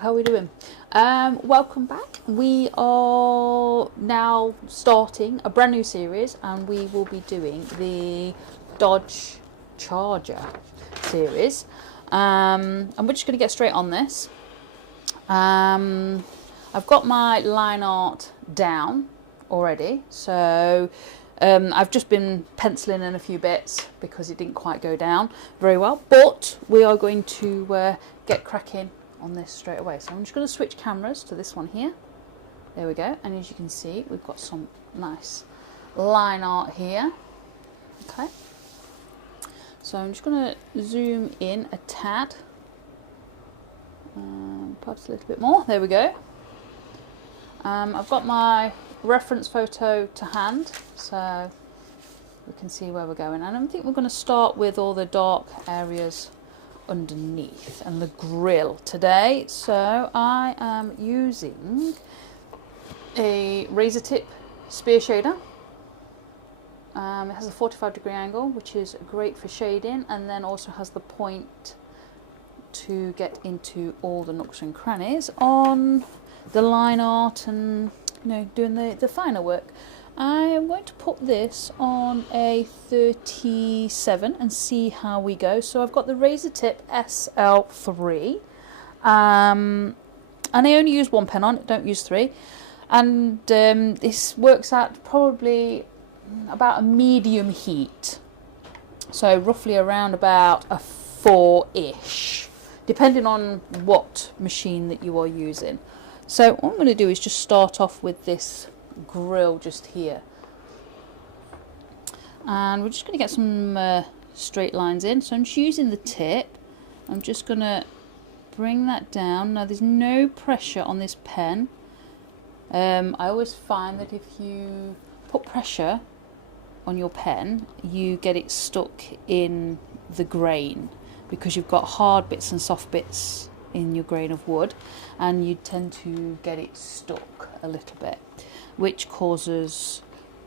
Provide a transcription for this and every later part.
how are we doing? Welcome back. We are now starting a brand new series, and we will be doing the Dodge Charger series. And we're just going to get straight on this. I've got my line art down already, so I've just been penciling in a few bits because it didn't quite go down very well, but we are going to get cracking on this straight away. So I'm just going to switch cameras to this one here. There we go, and as you can see, we've got some nice line art here. Okay, so I'm just going to zoom in a tad, perhaps a little bit more. There we go. I've got my reference photo to hand, so we can see where we're going, and I think we're going to start with all the dark areas underneath and the grill today. So I am using a razor tip spear shader. It has a 45-degree angle, which is great for shading, and then also has the point to get into all the nooks and crannies on the line art and, you know, doing the finer work. I am going to put this on a 37 and see how we go. So I've got the razor tip SL3, and I only use one pen on it, don't use three, and this works at probably about a medium heat, so roughly around about a 4-ish, depending on what machine that you are using. So what I'm going to do is just start off with this grill just here, and we're just going to get some straight lines in. So I'm just using the tip. I'm just going to bring that down. Now there's no pressure on this pen. I always find that if you put pressure on your pen, you get it stuck in the grain, because you've got hard bits and soft bits in your grain of wood, and you tend to get it stuck a little bit, which causes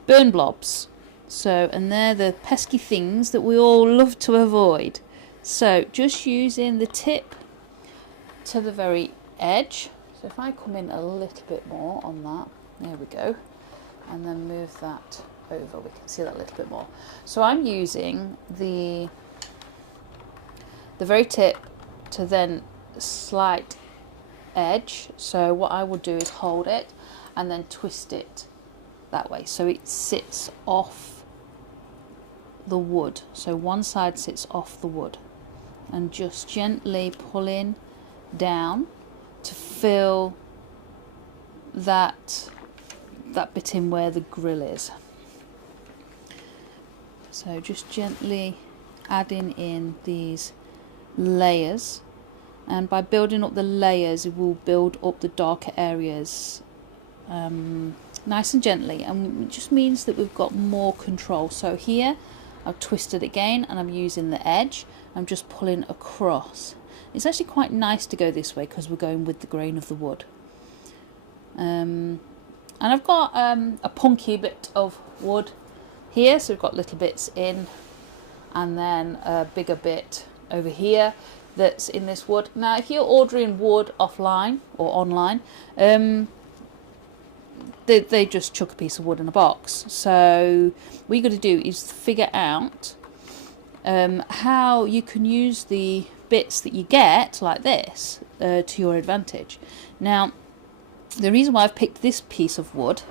burn blobs. So, and they're the pesky things that we all love to avoid. So just using the tip to the very edge. So if I come in a little bit more on that, there we go, and then move that over, we can see that a little bit more. So I'm using the very tip to then slight edge. So what I will do is hold it and then twist it that way, so it sits off the wood. So one side sits off the wood, and just gently pulling down to fill that bit in where the grill is. So just gently adding in these layers, and by building up the layers it will build up the darker areas nice and gently, and it just means that we've got more control. So here I've twisted again, and I'm using the edge. I'm just pulling across. It's actually quite nice to go this way because we're going with the grain of the wood. And I've got a punky bit of wood here, so we've got little bits in, and then a bigger bit over here that's in this wood. Now if you're ordering wood offline or online, they just chuck a piece of wood in a box. So what you got to do is figure out how you can use the bits that you get like this to your advantage. Now the reason why I've picked this piece of wood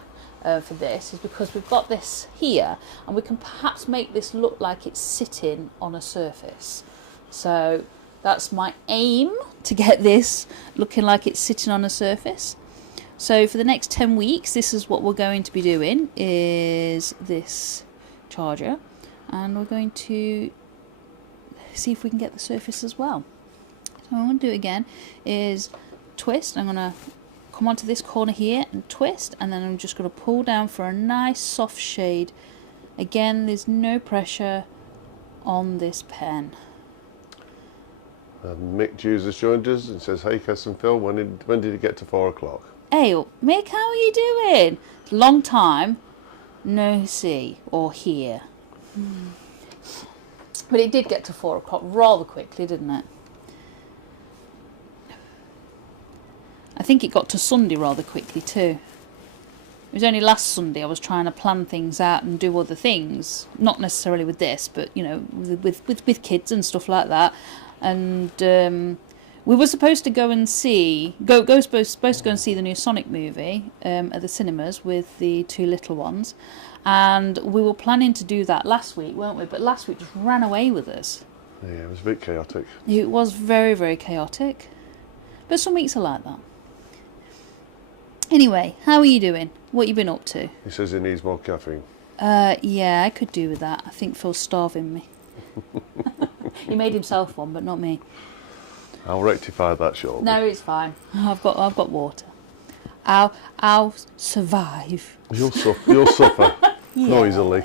for this is because we've got this here, and we can perhaps make this look like it's sitting on a surface. So that's my aim, to get this looking like it's sitting on a surface. So for the next 10 weeks, this is what we're going to be doing, is this charger, and we're going to see if we can get the surface as well. So what I'm going to do again is twist. I'm going to come onto this corner here and twist, and then I'm just going to pull down for a nice soft shade. Again, there's no pressure on this pen. Mick Hughes joined us and says, "Hey Cass and Phil, when did it get to 4 o'clock?" Hey Mick, how are you doing? Long time no see or hear. But it did get to 4 o'clock rather quickly, didn't it? think it got to Sunday rather quickly too. It was only last Sunday I was trying to plan things out and do other things, not necessarily with this, but you know, with kids and stuff like that. And we were supposed to go and see supposed to go and see the new Sonic movie at the cinemas with the two little ones, and we were planning to do that last week, weren't we? But last week just ran away with us. Yeah, it was a bit chaotic. It was very, very chaotic, but some weeks are like that. Anyway, how are you doing? What you been up to? He says he needs more caffeine. Yeah, I could do with that. I think Phil's starving me. He made himself one, but not me. I'll rectify that shortly. No, it's fine. I've got water. I'll survive. You'll suffer noisily.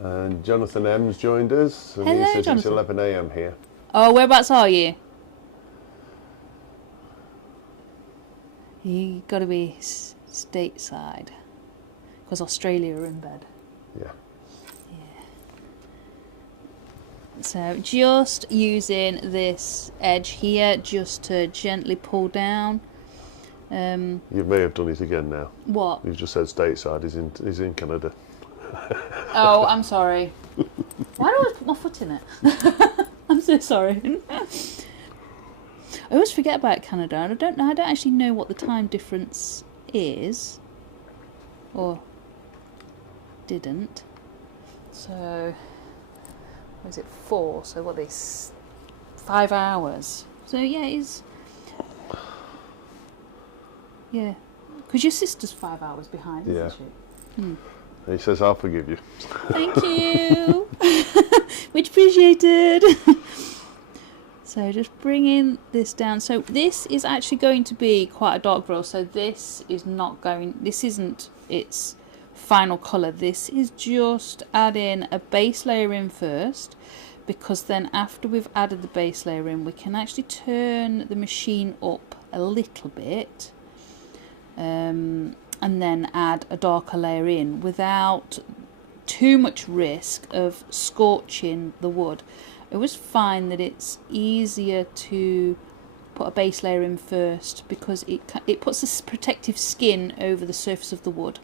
And Jonathan M's joined us, and Hello, he says Jonathan. it's 11 a.m. here. Oh, whereabouts are you? You got to be stateside, because Australia are in bed. Yeah. So just using this edge here just to gently pull down. You may have done it again now. What? You've just said stateside. He's in Canada. Oh, I'm sorry. Why do I always put my foot in it? I'm so sorry. I always forget about Canada, and I don't actually know what the time difference is, or didn't. So, what is it, 4? So what, 5 hours? So yeah, it's, yeah, because your sister's 5 hours behind, isn't she? He says, I'll forgive you. Thank you. Much appreciated. So just bringing this down. So this is actually going to be quite a dark grill. So this isn't its final colour. This is just adding a base layer in first, because then after we've added the base layer in, we can actually turn the machine up a little bit. And then add a darker layer in without too much risk of scorching the wood. I always find that it's easier to put a base layer in first, because it puts this protective skin over the surface of the wood,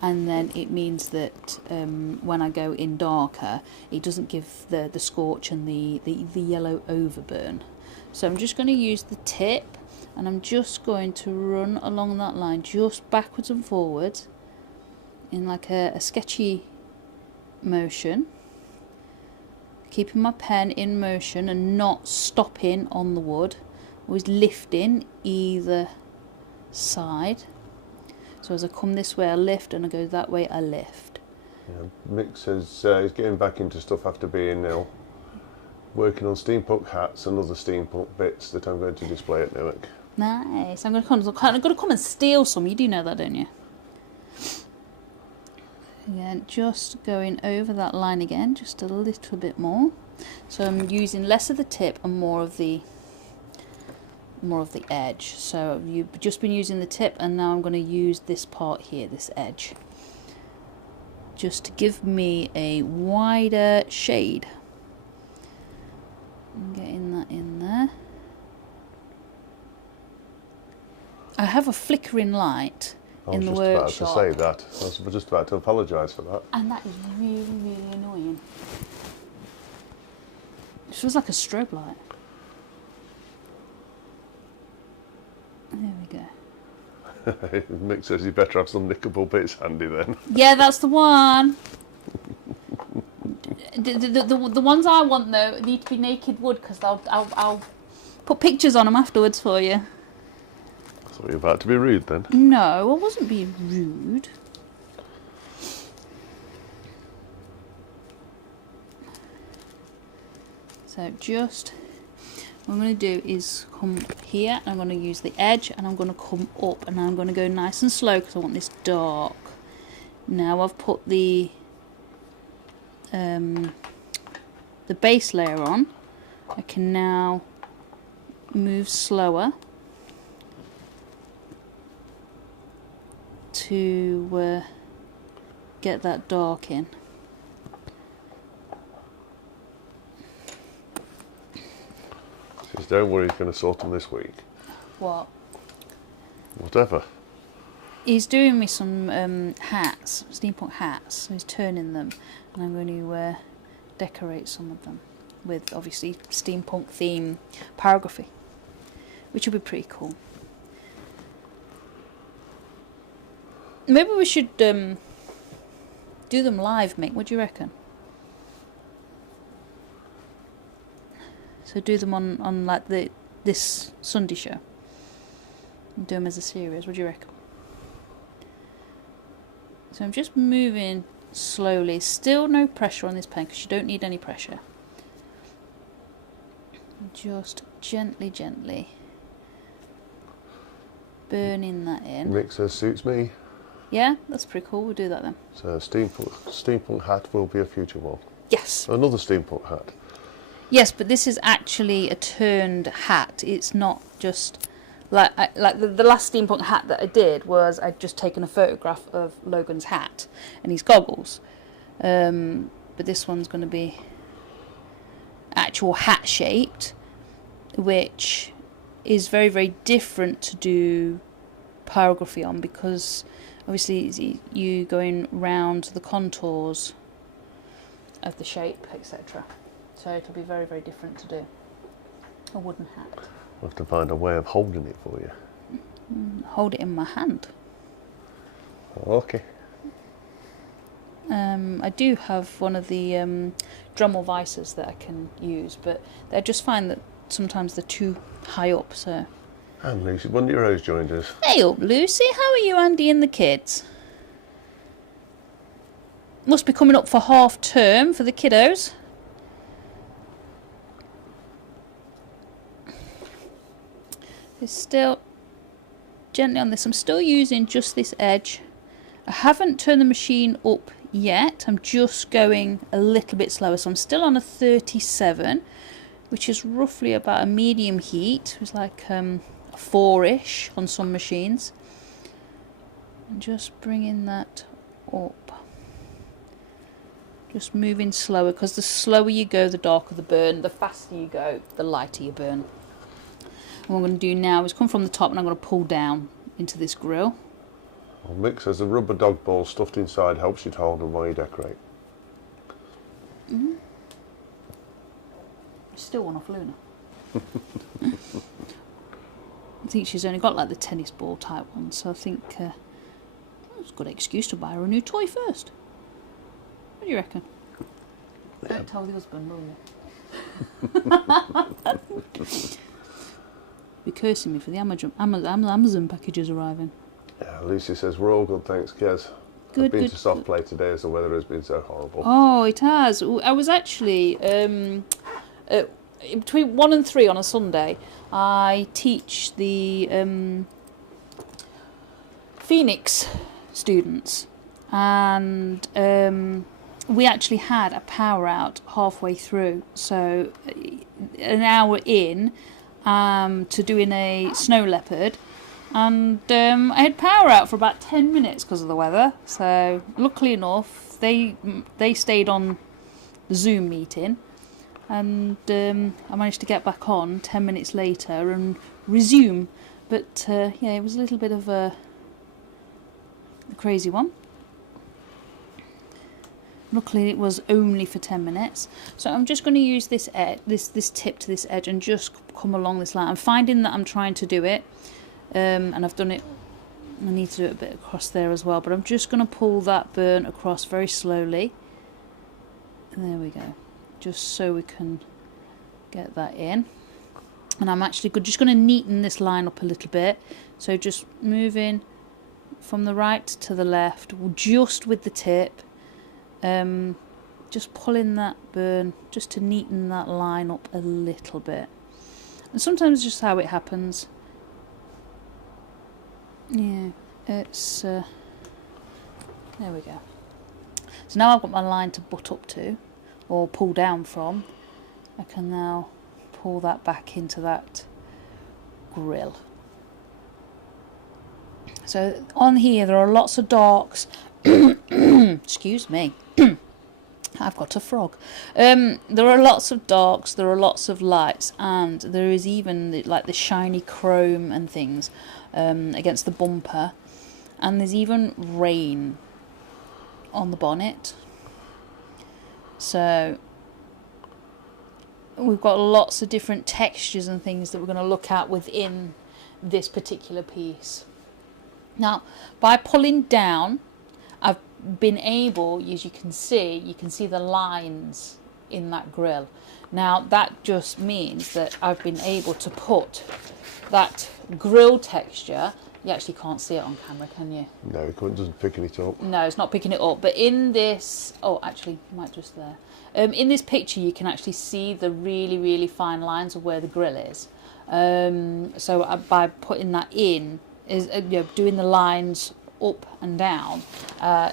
and then it means that when I go in darker, it doesn't give the scorch and the yellow overburn. So I'm just going to use the tip, and I'm just going to run along that line, just backwards and forwards, in like a sketchy motion, keeping my pen in motion and not stopping on the wood, always lifting either side. So as I come this way I lift, and I go that way I lift. Yeah, Mick says he's getting back into stuff after being ill, working on steampunk hats and other steampunk bits that I'm going to display at Newark. Nice. I'm going to come and steal some. You do know that, don't you? Again, just going over that line again, just a little bit more. So I'm using less of the tip and more of the edge. So you've just been using the tip, and now I'm going to use this part here, this edge, just to give me a wider shade. I'm getting that in there. I have a flickering light in the workshop. I was just about to say that. I was just about to apologise for that. And that is really, really annoying. It feels like a strobe light. There we go. Mick says you better have some nickable bits handy then. Yeah, that's the one. The ones I want though need to be naked wood, because I'll put pictures on them afterwards for you. So you're about to be rude then? No, I wasn't being rude. So just, what I'm going to do is come here, and I'm going to use the edge, and I'm going to come up, and I'm going to go nice and slow because I want this dark. Now I've put the base layer on, I can now move slower to get that dark in. Says, don't worry, he's going to sort them this week. What? Whatever. He's doing me some hats, steampunk hats. So he's turning them, and I'm going to decorate some of them with obviously steampunk theme pyrography, which will be pretty cool. Maybe we should do them live, Mick. What do you reckon? So do them on like this Sunday show. And do them as a series. What do you reckon? So I'm just moving slowly. Still no pressure on this pen because you don't need any pressure. Just gently burning that in. Mick says, suits me. Yeah, that's pretty cool. We'll do that then. So steampunk hat will be a future one. Yes. Another steampunk hat. Yes, but this is actually a turned hat. It's not just like the last steampunk hat that I did was I'd just taken a photograph of Logan's hat and his goggles. But this one's going to be actual hat shaped, which is very, very different to do pyrography on because obviously you going round the contours of the shape, etc. So it'll be very, very different to do a wooden hat. We'll have to find a way of holding it for you. Hold it in my hand. Okay. I do have one of the Dremel vices that I can use, but I just find that sometimes they're too high up. So. And Lucy, one of your Rose joined us. Hey up, Lucy. How are you, Andy, and the kids? Must be coming up for half term for the kiddos. It's still gently on this. I'm still using just this edge. I haven't turned the machine up yet. I'm just going a little bit slower. So I'm still on a 37, which is roughly about a medium heat. It's like 4-ish on some machines. And just bringing that up. Just moving slower, because the slower you go, the darker the burn. The faster you go, the lighter you burn. And what I'm going to do now is come from the top and I'm going to pull down into this grill. Well, Mick says the rubber dog ball stuffed inside helps you to hold them while you decorate. Still one off Luna. I think she's only got like the tennis ball type one, so I think it's a good excuse to buy her a new toy first. What do you reckon? Don't tell the husband, will you? Be cursing me for the Amazon packages arriving. Yeah, Lucy says we're all good, thanks, Kez. Good, I've been good, to soft play today as the weather has been so horrible. Oh, it has. I was actually between 1 and 3 on a Sunday. I teach the Phoenix students, and we actually had a power out halfway through. So an hour in to doing a snow leopard, and I had power out for about 10 minutes because of the weather. So luckily enough, they stayed on the Zoom meeting, and I managed to get back on 10 minutes later and resume. But yeah, it was a little bit of a crazy one. Luckily it was only for 10 minutes. So I'm just going to use this tip to this edge and just come along this line. I'm finding that I'm trying to do it, and I've done it. I need to do it a bit across there as well, but I'm just going to pull that burn across very slowly. There we go. Just so we can get that in. And I'm actually just going to neaten this line up a little bit. So just moving from the right to the left, just with the tip. Just pulling that burn just to neaten that line up a little bit. And sometimes it's just how it happens. Yeah, it's there we go. So now I've got my line to butt up to, or pull down from. I can now pull that back into that grill. So on here there are lots of darks excuse me, I've got a frog. There are lots of darks, there are lots of lights, and there is even like the shiny chrome and things against the bumper, and there's even rain on the bonnet. So we've got lots of different textures and things that we're going to look at within this particular piece. Now, by pulling down, I've been able, as you can see the lines in that grill. Now that just means that I've been able to put that grill texture. You actually can't see it on camera, can you? No, it doesn't picking it up. No, it's not picking it up. But in this, oh, actually, you might just there. In this picture, you can actually see the really, really fine lines of where the grill is. So by putting that in, doing the lines up and down,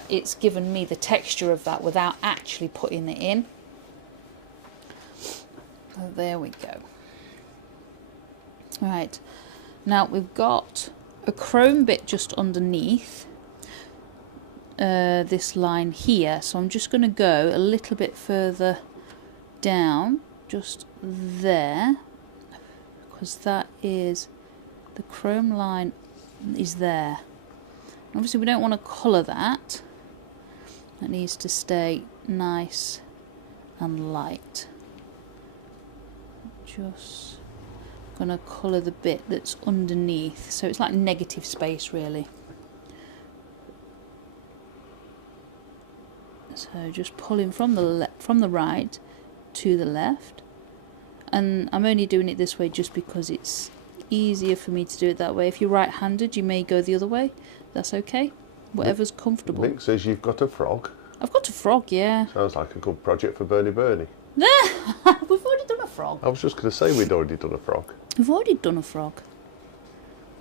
it's given me the texture of that without actually putting it in. So there we go. Right, now we've got a chrome bit just underneath this line here, so I'm just going to go a little bit further down, just there, because that is the chrome line is there. Obviously we don't want to colour that. It needs to stay nice and light. Just going to colour the bit that's underneath, so it's like negative space really. So just pulling from the right to the left, and I'm only doing it this way just because it's easier for me to do it that way. If you're right-handed, you may go the other way. That's okay. Whatever's comfortable. Nick says you've got a frog. I've got a frog, yeah. Sounds like a good project for Bernie. We've already done a frog. I was just going to say we'd already done a frog. We've already done a frog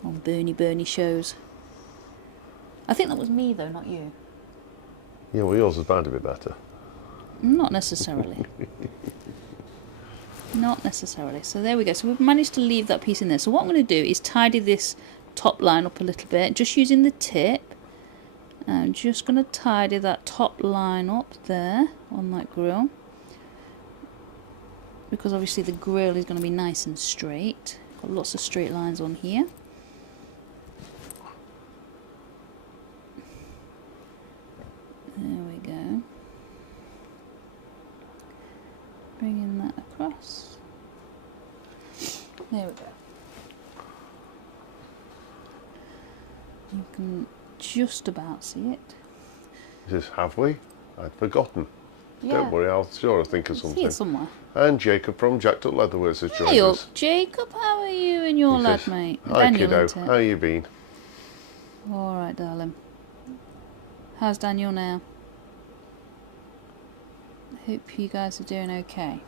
on Bernie shows. I think that was me though, not you. Yeah, well, yours is bound to be better. Not necessarily. Not necessarily. So there we go. So we've managed to leave that piece in there. So what I'm going to do is tidy this top line up a little bit, just using the tip. I'm just going to tidy that top line up there on that grill, because obviously the grill is going to be nice and straight. Got lots of straight lines on here. There we go. Bringing that across. There we go. You can just about see it. He says, have we? I'd forgotten. Yeah. Don't worry, I'll think of See something. it somewhere. And Jacob from Jacked Up Leatherworks has joined Hey up, us. Jacob, how are you and your He lad, says, mate? hi Daniel, kiddo, isn't it? how you been? Alright, darling. How's Daniel now? Hope you guys are doing okay.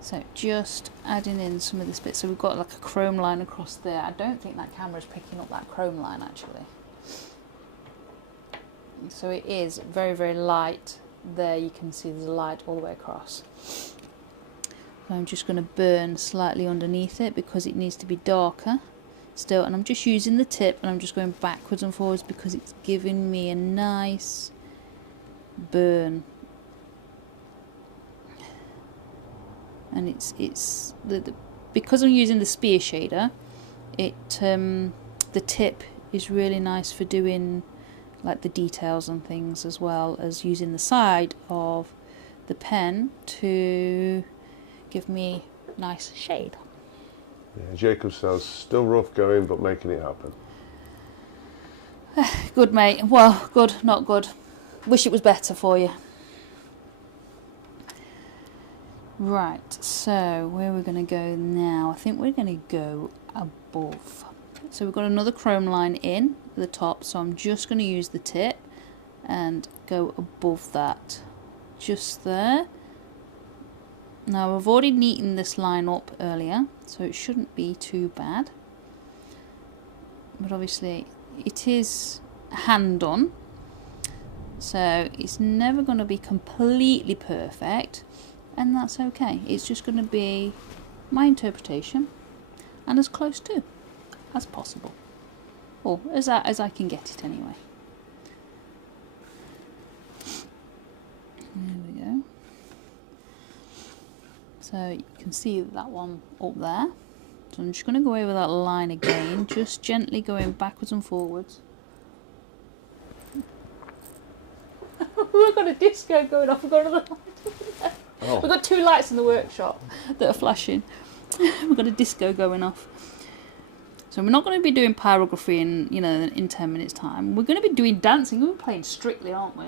So just adding in some of this bit. So we've got like a chrome line across there. I don't think that camera's picking up that chrome line actually. So it is very, very light. There you can see there's a light all the way across. So I'm just going to burn slightly underneath it because it needs to be darker still, and I'm just using the tip and I'm just going backwards and forwards because it's giving me a nice burn. And it's because I'm using the spear shader, the tip is really nice for doing like the details and things, as well as using the side of the pen to give me nice shade. Yeah, Jacob says, still rough going, but making it happen. Good, mate. Well, good, not good. Wish it was better for you. Right, so where are we going to go now? I think we're going to go above. So we've got another chrome line in at the top, so I'm just going to use the tip and go above that, just there. Now I've already neatened this line up earlier, so it shouldn't be too bad. But obviously it is hand done, so it's never going to be completely perfect, and that's okay. It's just going to be my interpretation and as close to as possible, or as I can get it anyway. There we go. So you can see that one up there. So I'm just going to go over that line again, just gently going backwards and forwards. We've got a disco going off. We've got another light. Oh. We've got 2 lights in the workshop that are flashing. We've got a disco going off. So we're not going to be doing pyrography in 10 minutes time. We're going to be doing dancing. We're playing Strictly, aren't we?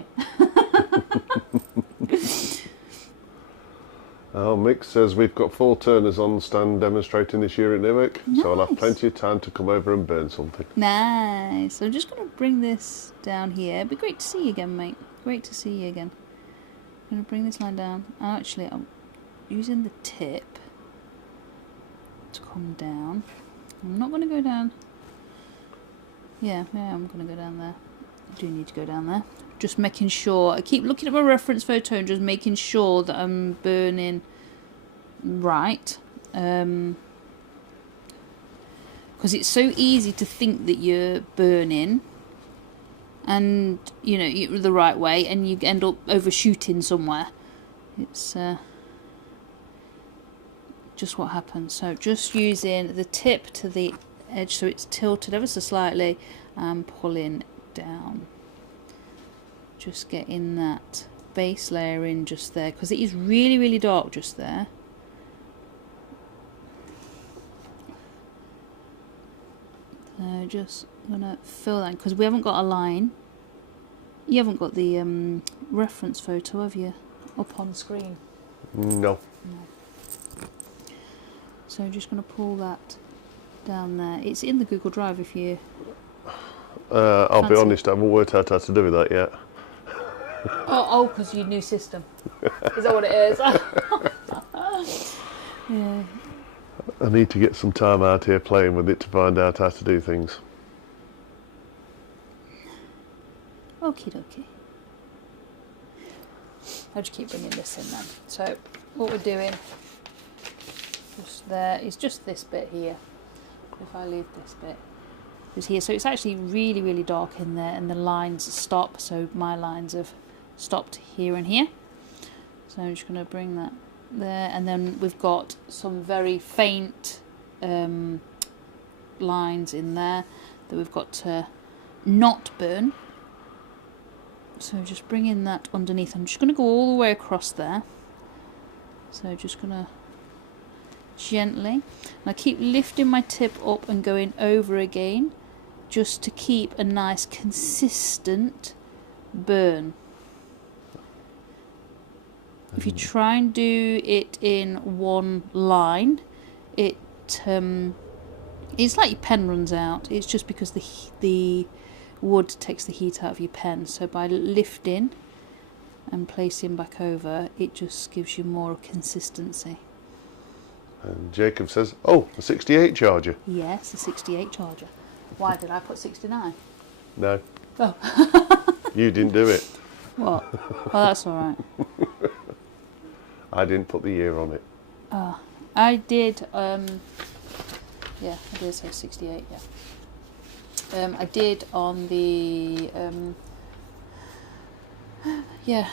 Oh, Mick says we've got 4 turners on stand demonstrating this year at Newark, so I'll have Nice. plenty of time to come over and burn something. Nice. So I'm just going to bring this down here. It'd be great to see you again, mate. Great to see you again. I'm going to bring this line down. Actually, I'm using the tip to come down. I'm not going to go down. Yeah, I'm going to go down there. I do need to go down there. Just making sure, I keep looking at my reference photo and just making sure that I'm burning right. Because it's so easy to think that you're burning and, you're the right way and you end up overshooting somewhere. It's just what happens. So just using the tip to the edge so it's tilted ever so slightly and pulling down. Just getting that base layer in just there because it is really, really dark just there. So just gonna fill that because we haven't got a line. You haven't got the reference photo, have you? Up on screen. No. So just gonna pull that down there. It's in the Google Drive if you. I'll be Fancy. honest, I haven't worked out how to do that yet. Because your new system. Is that what it is? Yeah. I need to get some time out here playing with it to find out how to do things. Okie dokie. I'll just keep bringing this in then. So what we're doing just there is just this bit here. If I leave this bit is here, so it's actually really, really dark in there, and the lines stop. So my lines have stopped here and here. So I'm just going to bring that there, and then we've got some very faint lines in there that we've got to not burn. So just bringing that underneath. I'm just going to go all the way across there. So just going to gently, and I keep lifting my tip up and going over again just to keep a nice consistent burn. If you try and do it in one line, it's like your pen runs out. It's just because the wood takes the heat out of your pen. So by lifting and placing back over, it just gives you more consistency. And Jacob says, oh, a 68 charger. Yes, a 68 charger. Why did I put 69? No. Oh. You didn't do it. What? Oh, that's all right. I didn't put the year on it. I did, yeah, I did say 68, yeah. I did on the, yeah,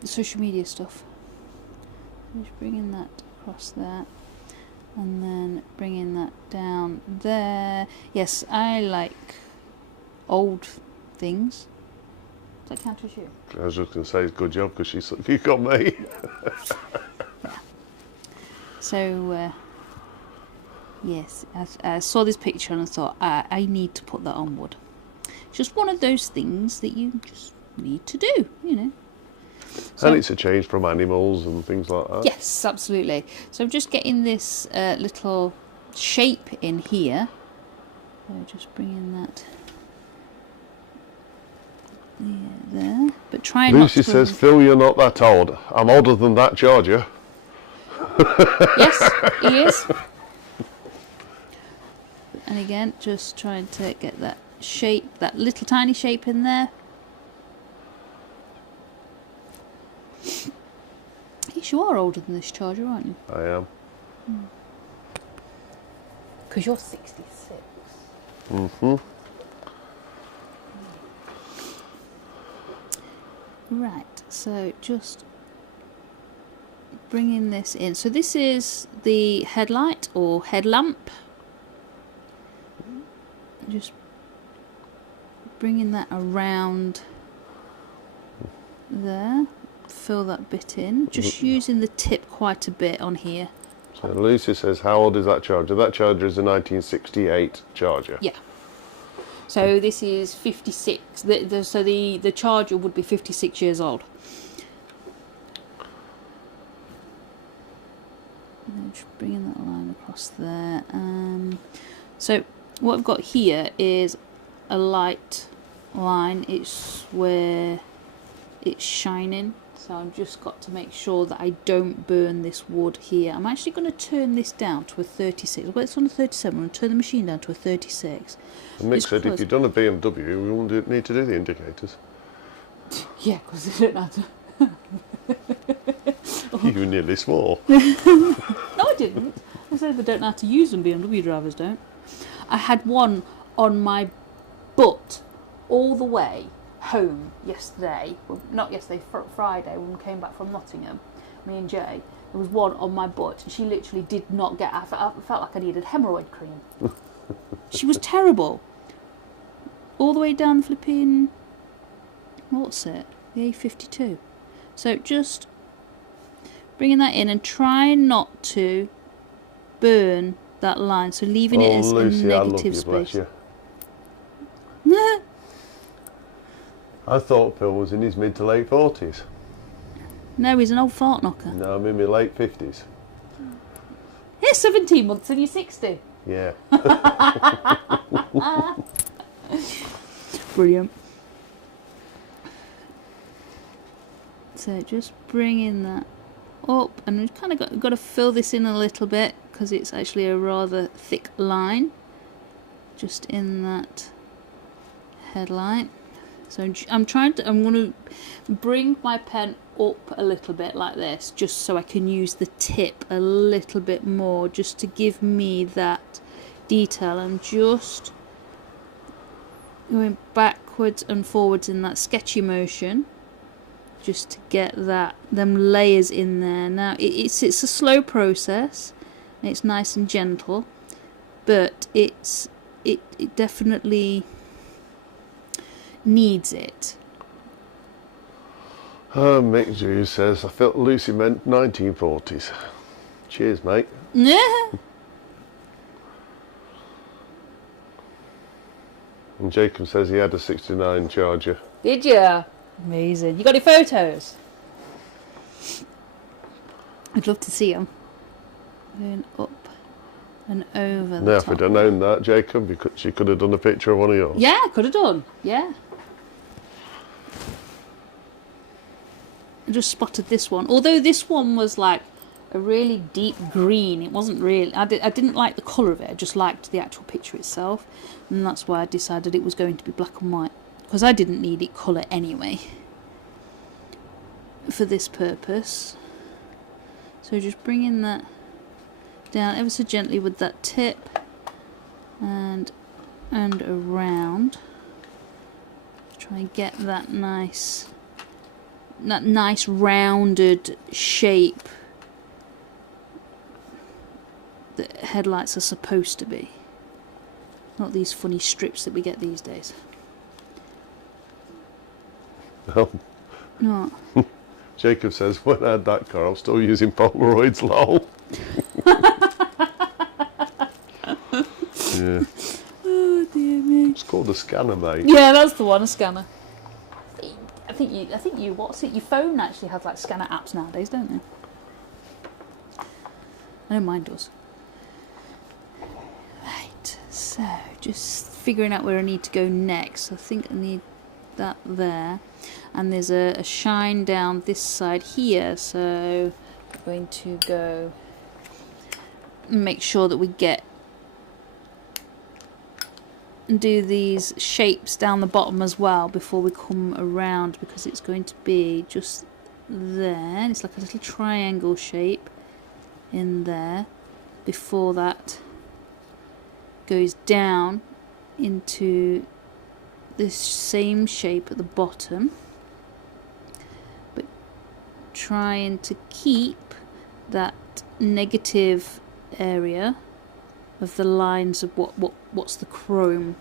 the social media stuff. Just bringing that across there, and then bringing that down there. Yes, I like old things. Does that count as you? I was just going to say, good job, because you got me. Yeah. So, yes, I saw this picture and I thought, I need to put that on wood. It's just one of those things that you just need to do, you know. So, and it's a change from animals and things like that. yes, absolutely. So I'm just getting this little shape in here. So just bringing that there. But try not Lucy to... says, Phil, you're not that old. I'm older than that charger. Yes, he is. And again, just trying to get that shape, that little tiny shape in there. Yes, you are older than this charger, aren't you? I am. Because you're 66. Mm-hmm. Right, so just bringing this in. So this is the headlight or headlamp. Just bringing that around there. Fill that bit in. Just using the tip quite a bit on here. So Lucy says, how old is that charger? That charger is a 1968 charger. Yeah. So this is 56. So the charger would be 56 years old. And just bringing that line across there. So what I've got here is a light line. It's where it's shining. So I've just got to make sure that I don't burn this wood here. I'm actually going to turn this down to a 36. Well, it's on a 37. I'm going to turn the machine down to a 36. And Mick said, if you'd done a BMW, we wouldn't need to do the indicators. Yeah, because they don't have to. You nearly swore. No, I didn't. I said they don't know how to use them. BMW drivers don't. I had one on my butt all the way home yesterday. Well, not yesterday, Friday, when we came back from Nottingham, me and Jay. There was one on my butt, and she literally did not get. I felt like I needed hemorrhoid cream. She was terrible. All the way down the flipping. What's it? The A52. So just bringing that in and trying not to burn that line. So leaving it as Lucy, a I love negative you, space. bless you. I thought Phil was in his mid to late 40s. No, he's an old fart knocker. No, I'm in my late 50s. He's 17 months and you're 60. Yeah. Brilliant. So just bringing that up, and we've kind of got to fill this in a little bit because it's actually a rather thick line just in that headlight. So I'm going to bring my pen up a little bit like this, just so I can use the tip a little bit more, just to give me that detail. I'm just going backwards and forwards in that sketchy motion, just to get them layers in there. Now it's a slow process, and it's nice and gentle, but it definitely needs it. Mick Drew says, I felt Lucy meant 1940s. Cheers, mate. Yeah. And Jacob says he had a 69 charger. Did you? Amazing. You got any photos? I'd love to see them. Going up and over the Now, top. if I'd have known that, Jacob, she could have done a picture of one of yours. Yeah, could have done. Yeah. I just spotted this one. Although this one was like a really deep green. It wasn't really... I didn't like the colour of it. I just liked the actual picture itself. And that's why I decided it was going to be black and white. Because I didn't need it colour anyway. For this purpose. So just bringing that down ever so gently with that tip. And around. Try and get that nice rounded shape that headlights are supposed to be. Not these funny strips that we get these days. Oh. No. Jacob says, when I had that car, I was still using Polaroids, lol. Yeah. Oh dear me. It's called a scanner, mate. Yeah, that's the one, a scanner. I think you what's it? Your phone actually has like scanner apps nowadays, don't they? I know mine does. Right, so just figuring out where I need to go next. I think I need that there, and there's a shine down this side here, so I'm going to go make sure that we do these shapes down the bottom as well before we come around, because it's going to be just there. It's like a little triangle shape in there before that goes down into this same shape at the bottom. trying to keep that negative area of the lines of what's the chrome.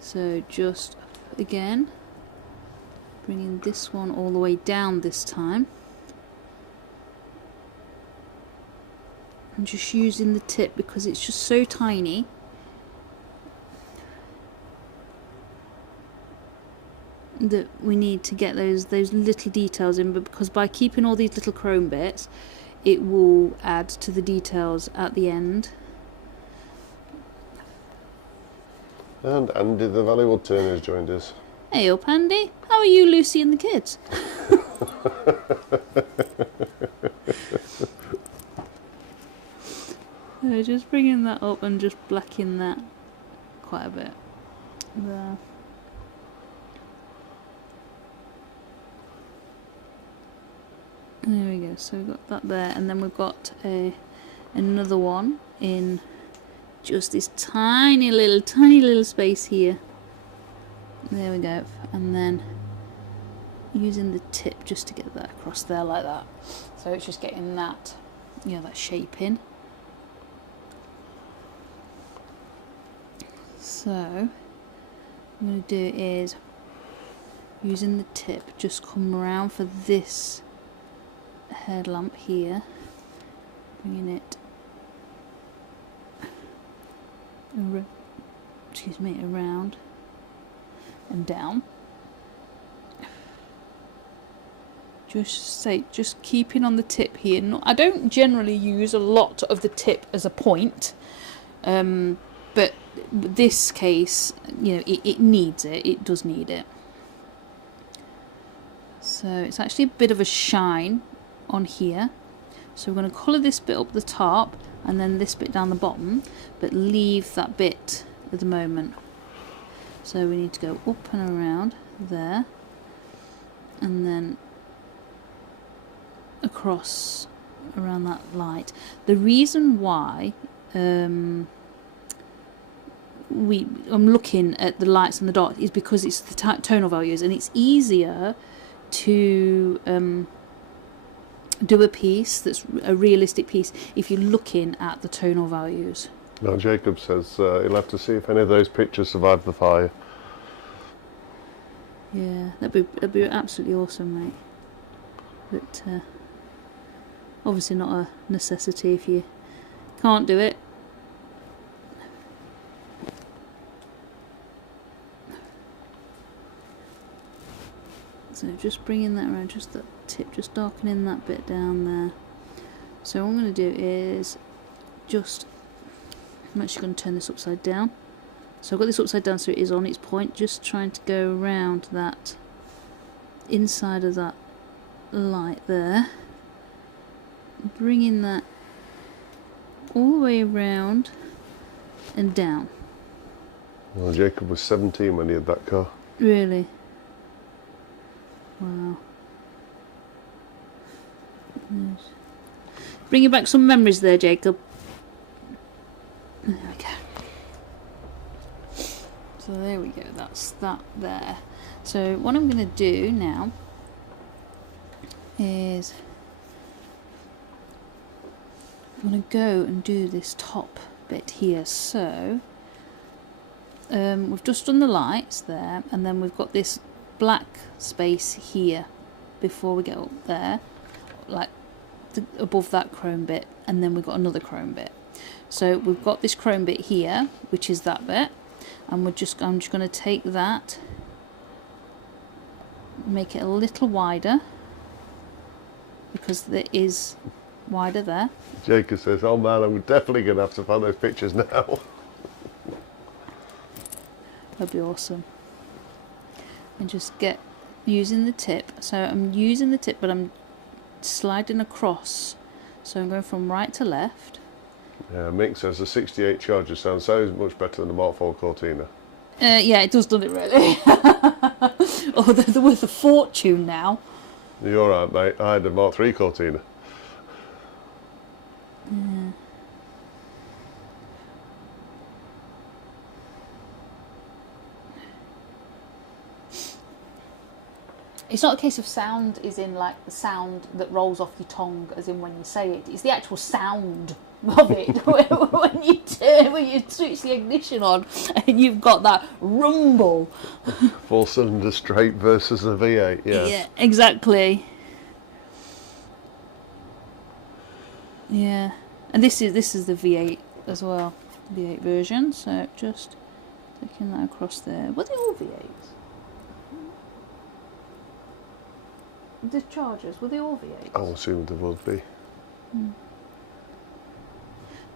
So just again bringing this one all the way down this time, and just using the tip because it's just so tiny. That we need to get those little details in, but because by keeping all these little chrome bits, it will add to the details at the end. And Andy the Valleywood Turner has joined us. Hey up Andy, how are you, Lucy and the kids? So just bringing that up and just blacking that quite a bit there. There we go, so we've got that there, and then we've got another one in just this tiny little space here. There we go, and then using the tip just to get that across there like that. So it's just getting that, that shape in. So what I'm going to do is, using the tip, just come around for this headlamp here, bringing it around and down. Just keeping on the tip here. I don't generally use a lot of the tip as a point, but this case, it needs it. It does need it. So it's actually a bit of a shine on here. So we're going to colour this bit up the top and then this bit down the bottom, but leave that bit at the moment. So we need to go up and around there, and then across around that light. The reason why I'm looking at the lights and the dark is because it's the tonal values, and it's easier to do a piece that's a realistic piece if you're looking at the tonal values. Now Jacob says he'll have to see if any of those pictures survive the fire. Yeah, that'd be absolutely awesome, mate. But obviously not a necessity if you can't do it. So just bringing that around, just that tip, just darkening that bit down there. So what I'm going to do is I'm actually going to turn this upside down. So I've got this upside down so it is on its point, just trying to go around that inside of that light there. Bringing that all the way around and down. Well, Jacob was 17 when he had that car. Really? Wow. Yes. Bringing back some memories there, Jacob. There we go. So there we go, that's that there. So what I'm going to do now is I'm going to go and do this top bit here. So we've just done the lights there, and then we've got this black space here before we get up there, like above that chrome bit, and then we've got another chrome bit. So we've got this chrome bit here, which is that bit, and I'm just going to take that, make it a little wider, because it is wider there. Jacob says, oh man, I'm definitely going to have to find those pictures now. That'd be awesome. And just get using the tip. So I'm using the tip, but I'm sliding across. So I'm going from right to left. Yeah, Mick says the 68 Charger sounds so much better than the Mark IV Cortina. Yeah, it does, doesn't it, really? Oh, they're worth a fortune now. You're right, mate. I had a Mark III Cortina. Yeah. It's not a case of sound as in like the sound that rolls off your tongue as in when you say it. It's the actual sound of it when you switch the ignition on and you've got that rumble. 4-cylinder straight versus a V8, yeah. Yeah, exactly. Yeah, and this is the V8 as well, V8 version. So just taking that across there. Were they all V8s? The Chargers, were they all V8s? I'll assume there would be.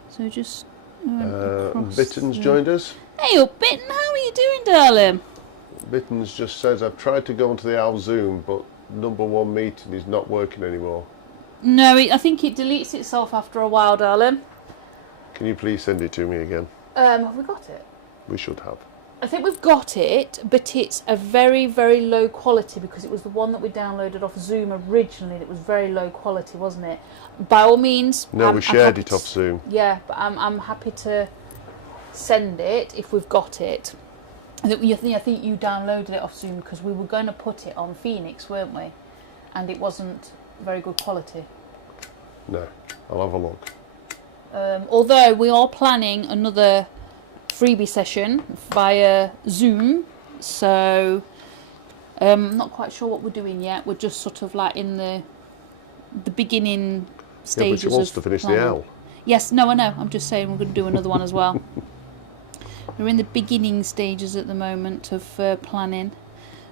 So just across Bitten's there. joined us. Hey up, Bitten, how are you doing, darling? Bitten's just says, I've tried to go onto the OWL Zoom, but number 1 meeting is not working anymore. No, I think it deletes itself after a while, darling. Can you please send it to me again? Have we got it? We should have. I think we've got it, but it's a very, very low quality because it was the one that we downloaded off Zoom originally that was very low quality, wasn't it? By all means... No, we shared it off Zoom. Yeah, but I'm happy to send it if we've got it. I think you downloaded it off Zoom because we were going to put it on Phoenix, weren't we? And it wasn't very good quality. No, I'll have a look. Although we are planning another freebie session via Zoom, so not quite sure what we're doing yet. We're just sort of like in the beginning stages. Yeah, but she wants to finish the L. Yes, no, I know. I'm just saying we're going to do another one as well. We're in the beginning stages at the moment of planning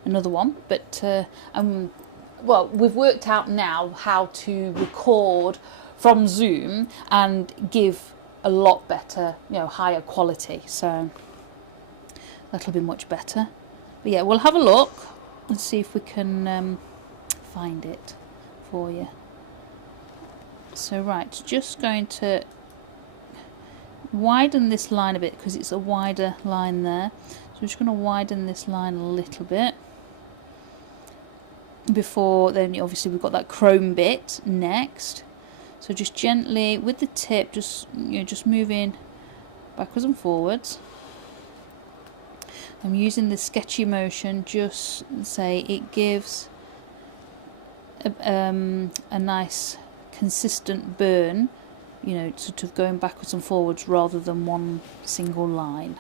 another one, but well, we've worked out now how to record from Zoom and give a lot better, higher quality, so that'll be much better. But yeah, we'll have a look and see if we can find it for you. So right, just going to widen this line a bit because it's a wider line there. So I'm just going to widen this line a little bit. Before then, obviously we've got that chrome bit next. So just gently with the tip, just moving backwards and forwards. I'm using the sketchy motion, just say it gives a nice consistent burn, sort of going backwards and forwards rather than one single line.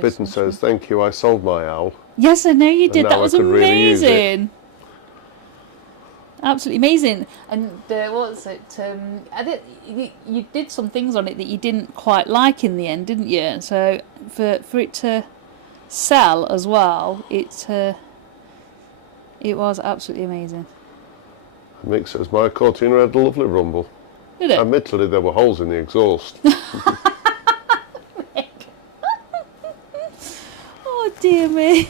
Bitten says, thank you, I sold my owl. Yes, I know you did. That was amazing. Really absolutely amazing. And what was it? You did some things on it that you didn't quite like in the end, didn't you? So for it to sell as well, it was absolutely amazing. Mick says, my Cortina had a lovely rumble. Did it? Admittedly, there were holes in the exhaust. Oh dear me.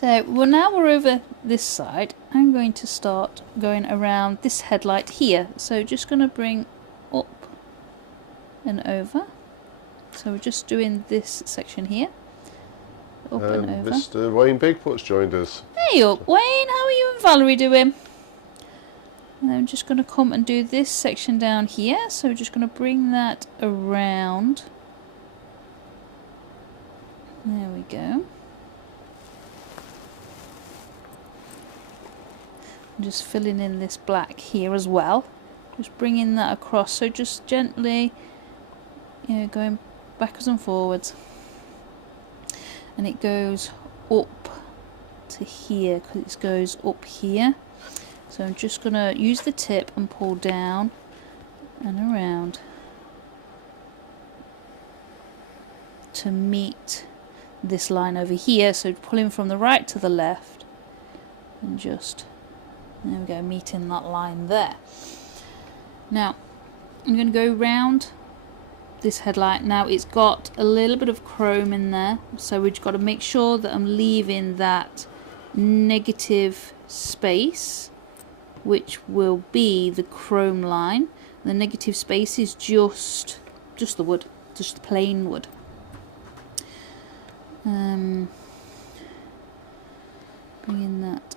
So now we're over this side. I'm going to start going around this headlight here. So just going to bring up and over. So we're just doing this section here. Up and over. Mr. Wayne Bigfoot's joined us. Hey up, Wayne. How are you and Valerie doing? And I'm just going to come and do this section down here. So we're just going to bring that around. There we go. I'm just filling in this black here as well. Just bringing that across. So just gently, going backwards and forwards. And it goes up to here because it goes up here. So I'm just going to use the tip and pull down and around to meet this line over here. So pulling from the right to the left and just, there we go, meeting that line there. Now I'm going to go round this headlight. Now it's got a little bit of chrome in there, so we've got to make sure that I'm leaving that negative space, which will be the chrome line. The negative space is just the wood, just the plain wood. Bringing that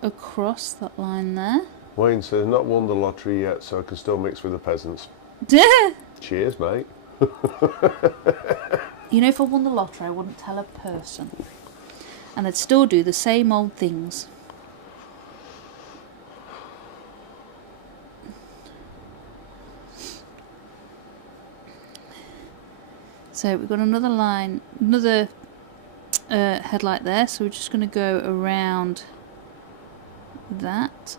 across that line there. Wayne says, not won the lottery yet, so I can still mix with the peasants. Cheers, mate. You know, if I won the lottery, I wouldn't tell a person. And I'd still do the same old things. So we've got another line, another headlight there. So we're just going to go around that.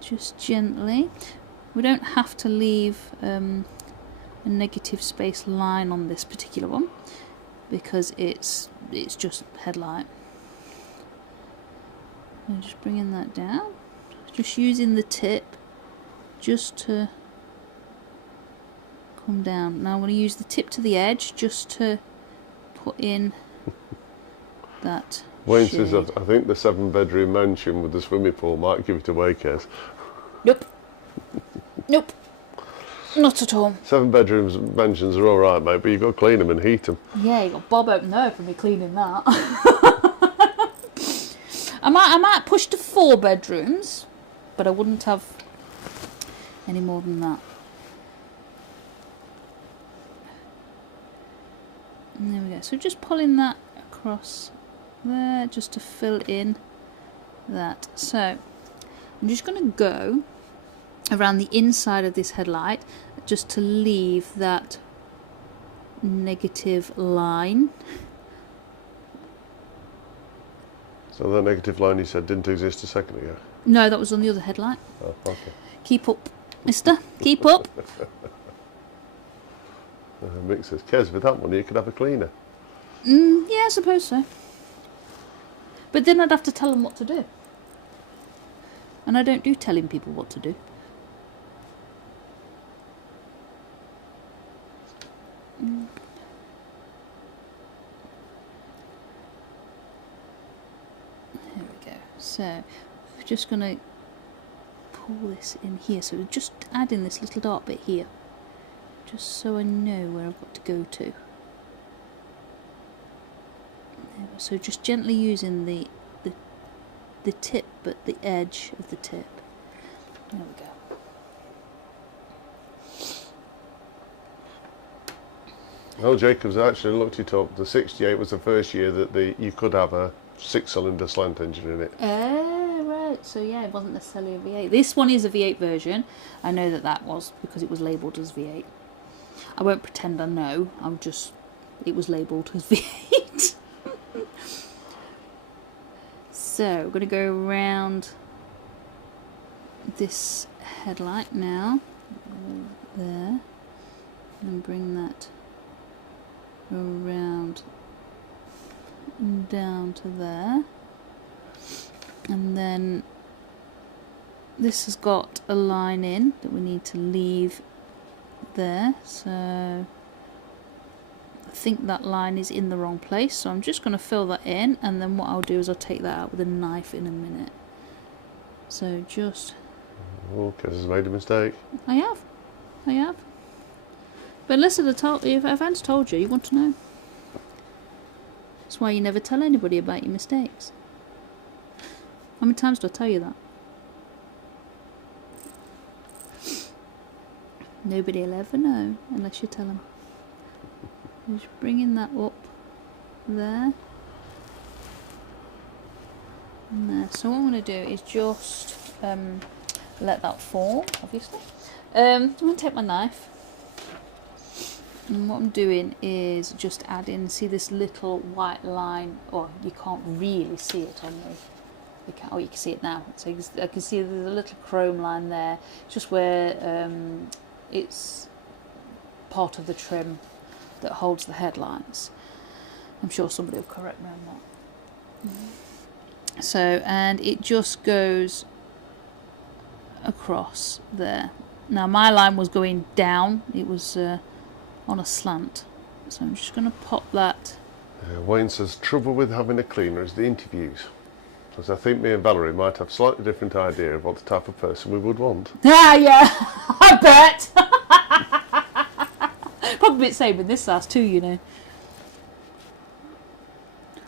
Just gently. We don't have to leave a negative space line on this particular one because it's just headlight. I'm just bringing that down. Just using the tip just to come down. Now I'm going to use the tip to the edge just to put in that Wayne shade. says, I think the 7-bedroom mansion with the swimming pool might give it away, Kez. Nope. Nope. Not at all. 7-bedroom mansions are alright, mate, but you've got to clean them and heat them. Yeah, you got Bob open there for me cleaning that. I might push to 4 bedrooms, but I wouldn't have any more than that. And there we go. So just pulling that across there just to fill in that. So I'm just going to go around the inside of this headlight just to leave that negative line. So that negative line you said didn't exist a second ago? No, that was on the other headlight. Oh, okay. Keep up, mister. Keep up. Mick says, Kez, with that one you could have a cleaner. Yeah, I suppose so. But then I'd have to tell them what to do. And I don't do telling people what to do. There we go. So we're just going to pull this in here. So we're just adding this little dark bit here. Just so I know where I've got to go to. So just gently using the tip, but the edge of the tip. There we go. Oh, Jacob's actually looked it up. The 68 was the first year that you could have a 6-cylinder slant engine in it. Oh, right. So yeah, it wasn't necessarily a V8. This one is a V8 version. I know that was because it was labelled as V8. I won't pretend I know. It was labelled as V8. So we're going to go around this headlight now, there, and bring that around and down to there. And then this has got a line in that we need to leave there, so I think that line is in the wrong place, so I'm just going to fill that in, and then what I'll do is I'll take that out with a knife in a minute. So just... Oh, Kez has made a mistake. I have. But listen, if I hadn't told you, you want to know. That's why you never tell anybody about your mistakes. How many times do I tell you that? Nobody will ever know unless you tell them. Just bringing that up there and there. So what I'm going to do is just let that fall, obviously. I'm going to take my knife, and what I'm doing is just add in, see this little white line, or you can't really see it on me. You can see it now. So I can see there's a little chrome line there, just where it's part of the trim that holds the headlights. I'm sure somebody will correct me on that. So, and it just goes across there. Now my line was going down, it was on a slant, so I'm just going to pop that. Wayne says, trouble with having a cleaner is the interviews. Because I think me and Valerie might have slightly different idea of what the type of person we would want. Ah, yeah, I bet. Probably the same with this house too, you know.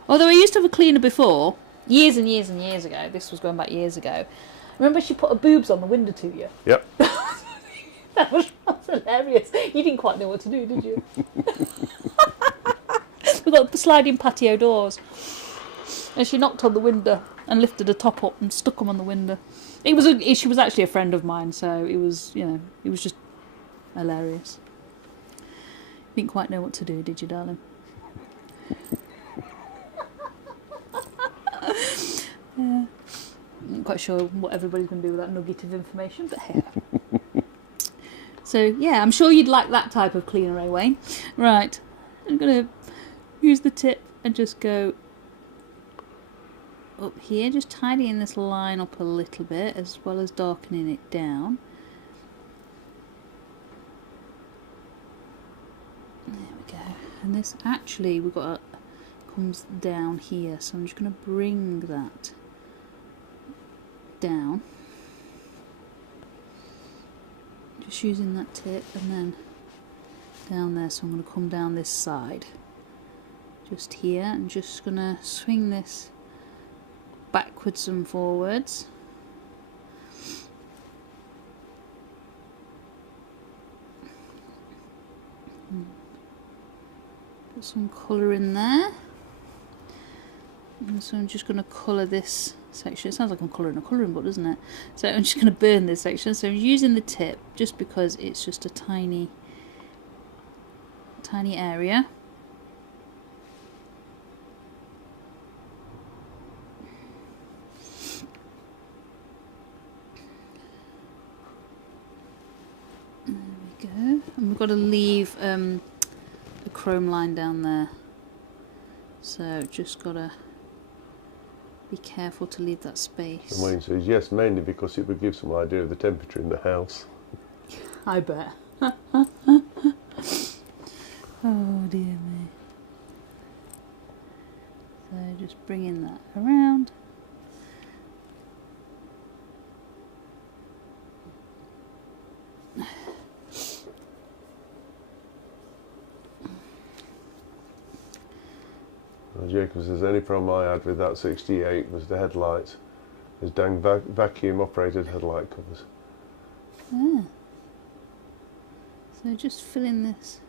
Although I used to have a cleaner before, years and years and years ago. This was going back years ago. Remember she put her boobs on the window to you? Yep. That was hilarious. You didn't quite know what to do, did you? We've got the sliding patio doors. And she knocked on the window and lifted the top up and stuck them on the window. She was actually a friend of mine, so it was, it was just hilarious. You didn't quite know what to do, did you, darling? Yeah. I'm not quite sure what everybody's going to do with that nugget of information, but hey. So, yeah, I'm sure you'd like that type of cleaner, eh, Wayne? Right, I'm going to use the tip and just go up here, just tidying this line up a little bit, as well as darkening it down. There we go. And this actually, comes down here, so I'm just going to bring that down. Just using that tip and then down there, so I'm going to come down this side. Just here, and just going to swing this backwards and forwards. Put some colour in there. And so I'm just going to colour this section. It sounds like I'm colouring a colouring book, doesn't it? So I'm just going to burn this section. So I'm using the tip just because it's just a tiny area. There we go. And we've got to leave a chrome line down there. So just got to be careful to leave that space. And Wayne says yes, mainly because it would give some idea of the temperature in the house. I bet. Oh dear me. So just bringing that around. Jacob says the only problem I had with that 68 was the headlights. Those dang vacuum operated headlight covers. Ah. So just filling this.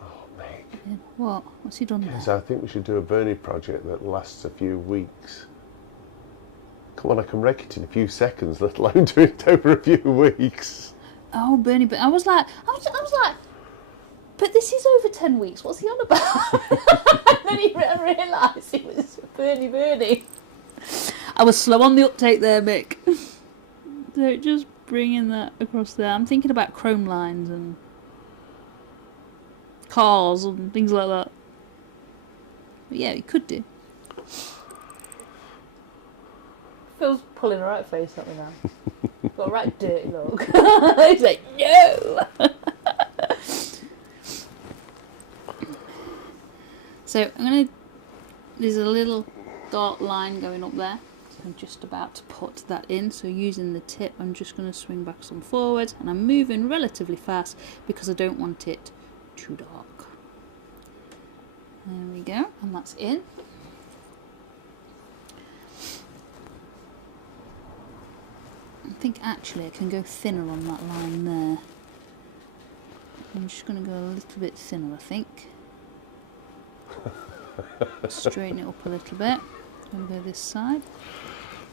Oh, mate. In. What? What's he done Yes, there? I think we should do a Bernie project that lasts a few weeks. Come on, I can wreck it in a few seconds, let alone do it over a few weeks. Oh, Bernie, but I was like, but this is over 10 weeks. What's he on about? And then he realised it was Bernie. I was slow on the uptake there, Mick. So just bringing that across there. I'm thinking about chrome lines and cars and things like that. But yeah, you could do. Phil's pulling a right face at me now. Got a right dirty look. He's like, no! So there's a little dark line going up there. So I'm just about to put that in. So using the tip, I'm just going to swing back some forward. And I'm moving relatively fast because I don't want it too dark. There we go. And that's in. I think actually I can go thinner on that line there. I'm just going to go a little bit thinner, I think. Straighten it up a little bit. I'm going to go this side.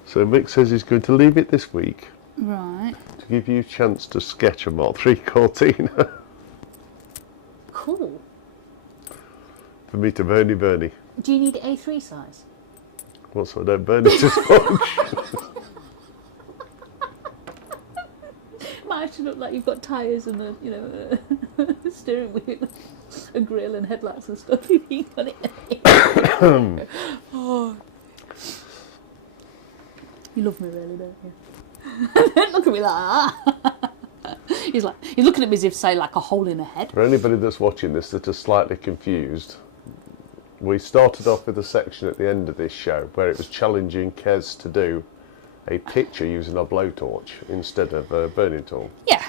So Mick says he's going to leave it this week. Right. To give you a chance to sketch a Mark III Cortina. Cool. For me to Bernie. Do you need A3 size? What, so I don't burn it as much? Might actually look like you've got tyres and a steering wheel, a grill and headlights and stuff. You've got it. Oh. You love me really, don't you? Don't look at me like that. He's looking at me as if, say, like a hole in a head. For anybody that's watching this that is slightly confused, we started off with a section at the end of this show where it was challenging Kez to do a picture using a blowtorch instead of a burning tool. Yeah.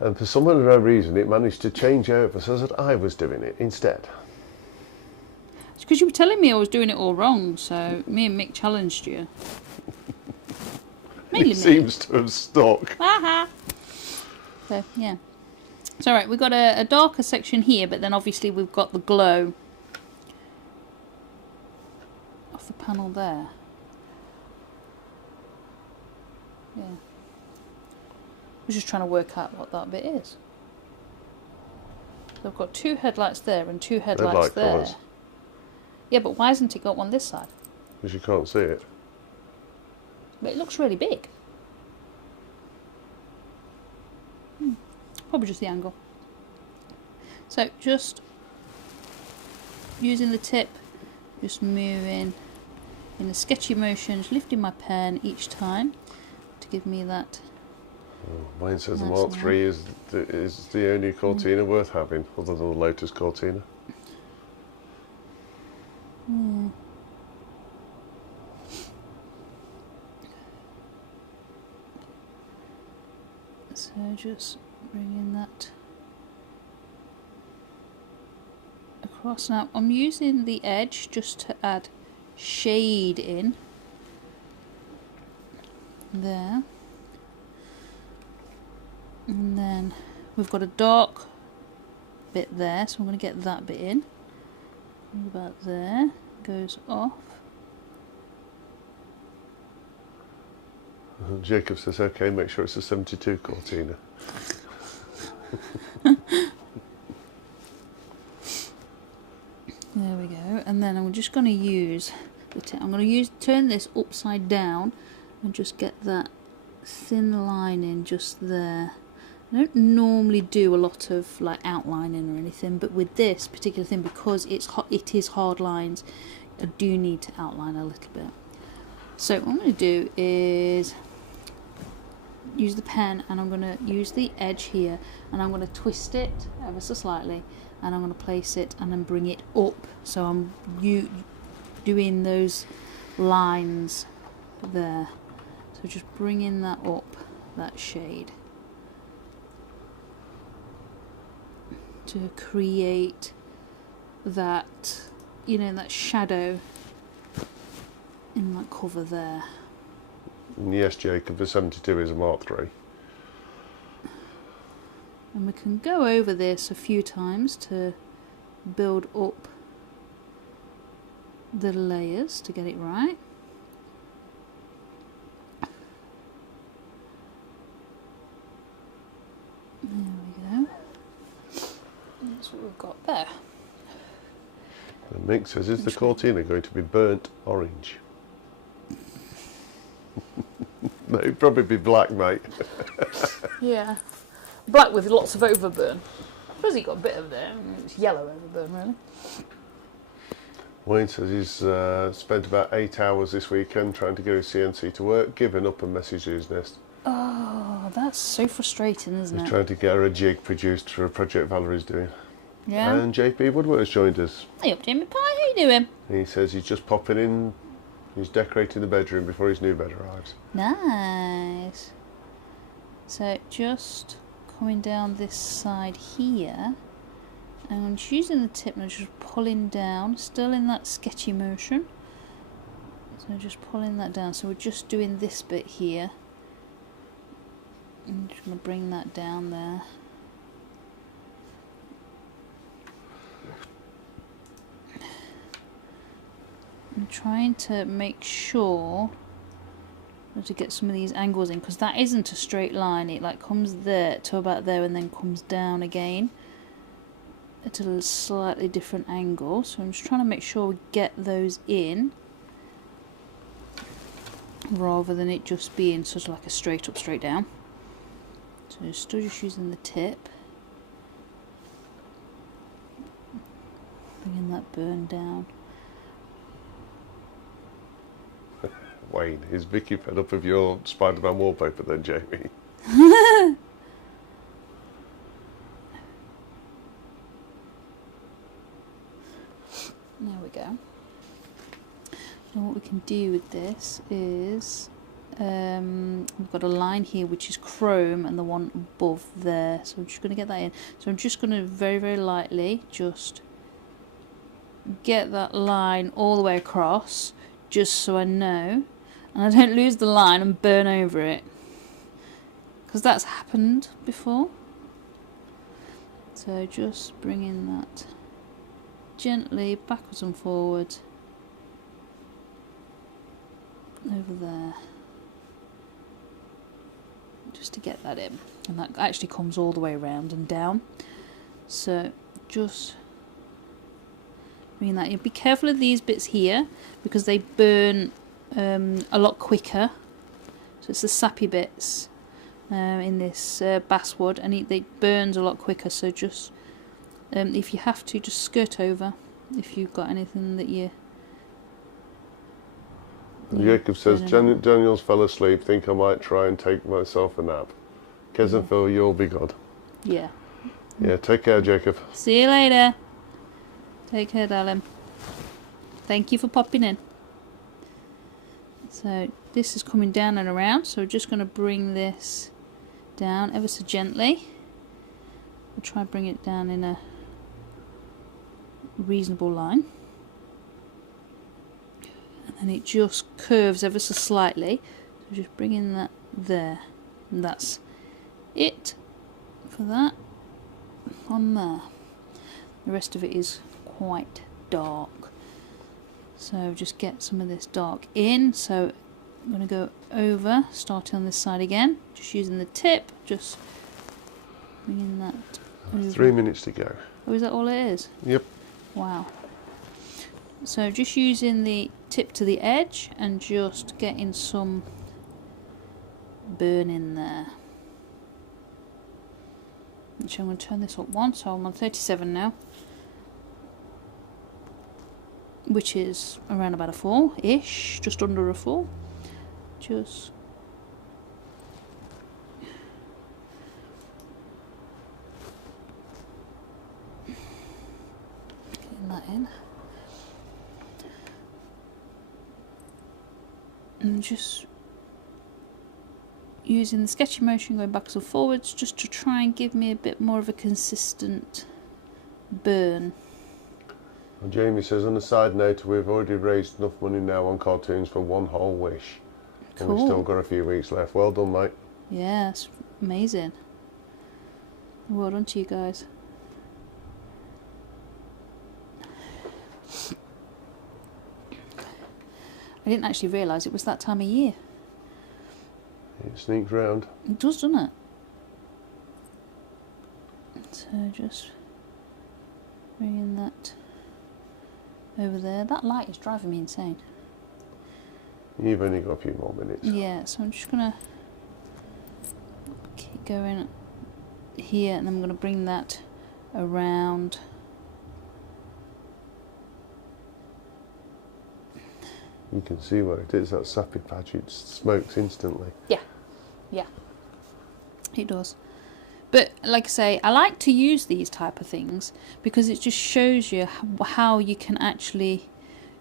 And for some unknown reason it managed to change over so that I was doing it instead. It's because you were telling me I was doing it all wrong, so me and Mick challenged you. Mainly It seems to have stuck. Haha. Okay, yeah. It's alright, we've got a darker section here, but then obviously we've got the glow off the panel there. Yeah. We're just trying to work out what that bit is. So I've got 2 headlights there and 2 headlights Headlight there. colours. Yeah, but why hasn't it got one this side? Because you can't see it. But it looks really big. Probably just the angle. So just using the tip, just moving in a sketchy motion, just lifting my pen each time to give me that. Wayne says the Nice Mark now. III is the only Cortina worth having, other than the Lotus Cortina. So just bringing that across. Now I'm using the edge just to add shade in there, and then we've got a dark bit there, so I'm going to get that bit in about there, goes off. Jacob says, okay, make sure it's a 72 Cortina. There we go, and then I'm just going to use the tip. I'm going to turn this upside down and just get that thin line in just there. I don't normally do a lot of like outlining or anything, but with this particular thing, because it is hard lines, I do need to outline a little bit. So what I'm going to do is use the pen, and I'm going to use the edge here, and I'm going to twist it ever so slightly, and I'm going to place it and then bring it up, so I'm doing those lines there. So just bringing that up, that shade, to create that, you know, that shadow in that cover there. And yes, Jacob, the 72 is a Mark III. And we can go over this a few times to build up the layers to get it right. There we go. That's what we've got there. And Mick says, is the Cortina going to be burnt orange? No, it'd probably be black, mate. Yeah. Black with lots of overburn. I suppose he got a bit of there. It's yellow overburn, really. Wayne says he's spent about 8 hours this weekend trying to get his CNC to work, given up and messaged his nest. Oh, that's so frustrating, isn't He's it? trying to get her a jig produced for a project Valerie's doing. Yeah. And JP Woodward's joined us. Hey up, Jamie Pie, how you doing? He says he's just popping in, he's decorating the bedroom before his new bed arrives. Nice. So just coming down this side here, and I'm just using the tip and just pulling down, still in that sketchy motion. So just pulling that down. So we're just doing this bit here. I'm just going to bring that down there. I'm trying to make sure to get some of these angles in, because that isn't a straight line. It like comes there to about there and then comes down again at a slightly different angle. So I'm just trying to make sure we get those in, rather than it just being sort of like a straight up, straight down. So still just using the tip, bringing that burn down. Wayne, is Vicky fed up of your Spider-Man wallpaper then, Jamie? There we go. And what we can do with this is we've got a line here which is chrome and the one above there, so I'm just going to get that in. So I'm just going to very, very lightly just get that line all the way across, just so I know, and I don't lose the line and burn over it, because that's happened before. So just bringing that gently backwards and forwards over there, just to get that in, and that actually comes all the way around and down. So just bringing that in. Be careful of these bits here because they burn a lot quicker. So it's the sappy bits in this basswood, and it burns a lot quicker. So just if you have to, just skirt over if you've got anything that you. Jacob says, Daniel's fell asleep, think I might try and take myself a nap. Kez and Phil, you'll be good. Yeah. Yeah, take care, Jacob. See you later. Take care, darling. Thank you for popping in. So this is coming down and around, so we're just going to bring this down ever so gently. We'll try and bring it down in a reasonable line. And it just curves ever so slightly, so just bringing that there, and that's it for that on there. The rest of it is quite dark, so just get some of this dark in. So I'm going to go over, starting on this side again, just using the tip, just bringing that over. 3 minutes to go. Oh, is that all it is? Yep. Wow. So just using the tip to the edge and just getting some burn in there. Which I'm going to turn this up one, so I'm on 37 now, which is around about a 4-ish, just under a 4. Just getting that in. And just using the sketchy motion, going backwards and forwards, just to try and give me a bit more of a consistent burn. And Jamie says, on a side note, we've already raised enough money now on cartoons for one whole wish. Cool. And we've still got a few weeks left. Well done, mate. Yeah, it's amazing. Well done to you guys. I didn't actually realise it was that time of year. It sneaks round. It does, doesn't it? So just bringing that over there. That light is driving me insane. You've only got a few more minutes. Yeah, so I'm just going to keep going here, and I'm going to bring that around. You can see where it is, that sappy patch, it smokes instantly. Yeah, yeah, it does. But like I say, I like to use these type of things because it just shows you how you can actually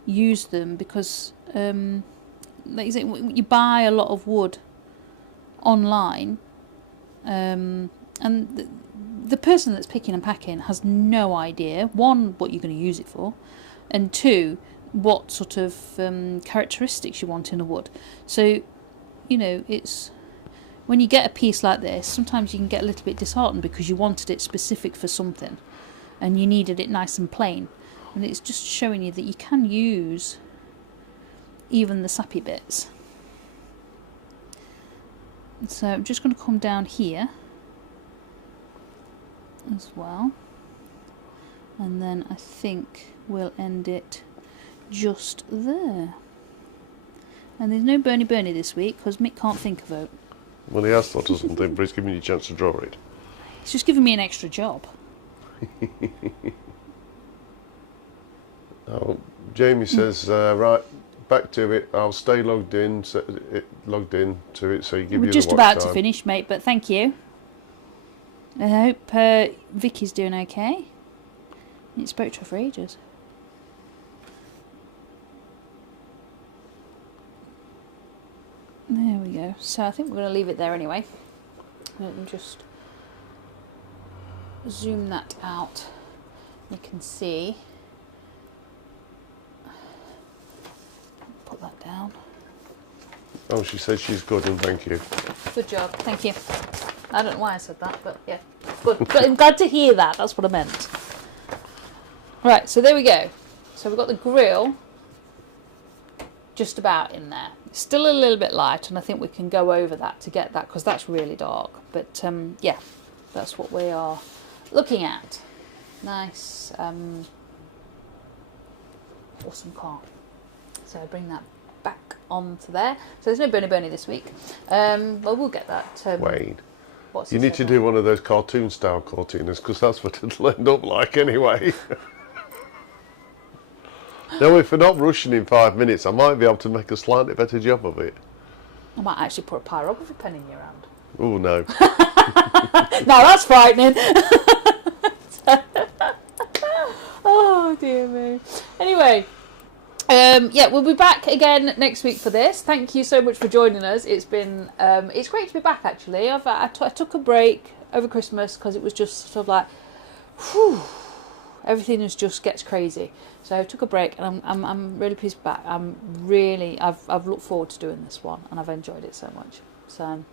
use them, because like you say, you buy a lot of wood online, and the person that's picking and packing has no idea, one, what you're going to use it for, and two, what sort of characteristics you want in a wood. So, you know, it's when you get a piece like this, sometimes you can get a little bit disheartened because you wanted it specific for something and you needed it nice and plain, and it's just showing you that you can use even the sappy bits. So I'm just going to come down here as well, and then I think we'll end it just there. And there's no Bernie this week because Mick can't think of it. Well, he has thought of something, but he's giving you a chance to draw it. It's just giving me an extra job. Oh, Jamie says, right, back to it. I'll stay logged in, so logged in to it, so you give We're you just the watch about time. to finish, mate, but thank you. I hope Vicky's doing okay. You spoke to her for ages. There we go. So I think we're going to leave it there anyway. And just zoom that out. You can see. Put that down. Oh, she says she's good, and thank you. Good job. Thank you. I don't know why I said that, but yeah. Good. I'm glad to hear that. That's what I meant. Right, so there we go. So we've got the grill just about in there. It's still a little bit light, and I think we can go over that to get that, because that's really dark. But yeah, that's what we are looking at. Nice, awesome car. So I bring that back onto there. So there's no Bernie this week. Well, we'll get that. Wade, you need to do one of those cartoon style cartooners, because that's what it'll end up like anyway. Now, if we're not rushing in 5 minutes, I might be able to make a slightly better job of it. I might actually put a pyrography pen in your hand. Oh, no. Now that's frightening. Oh, dear me. Anyway, yeah, we'll be back again next week for this. Thank you so much for joining us. It's been, it's great to be back, actually. I took a break over Christmas because it was just sort of like, whew, everything just gets crazy. So I took a break, and I'm really pleased to be back. I've looked forward to doing this one, and I've enjoyed it so much. So,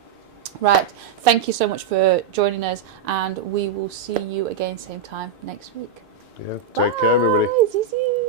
right, thank you so much for joining us, and we will see you again same time next week. Yeah, take care, everybody. Bye.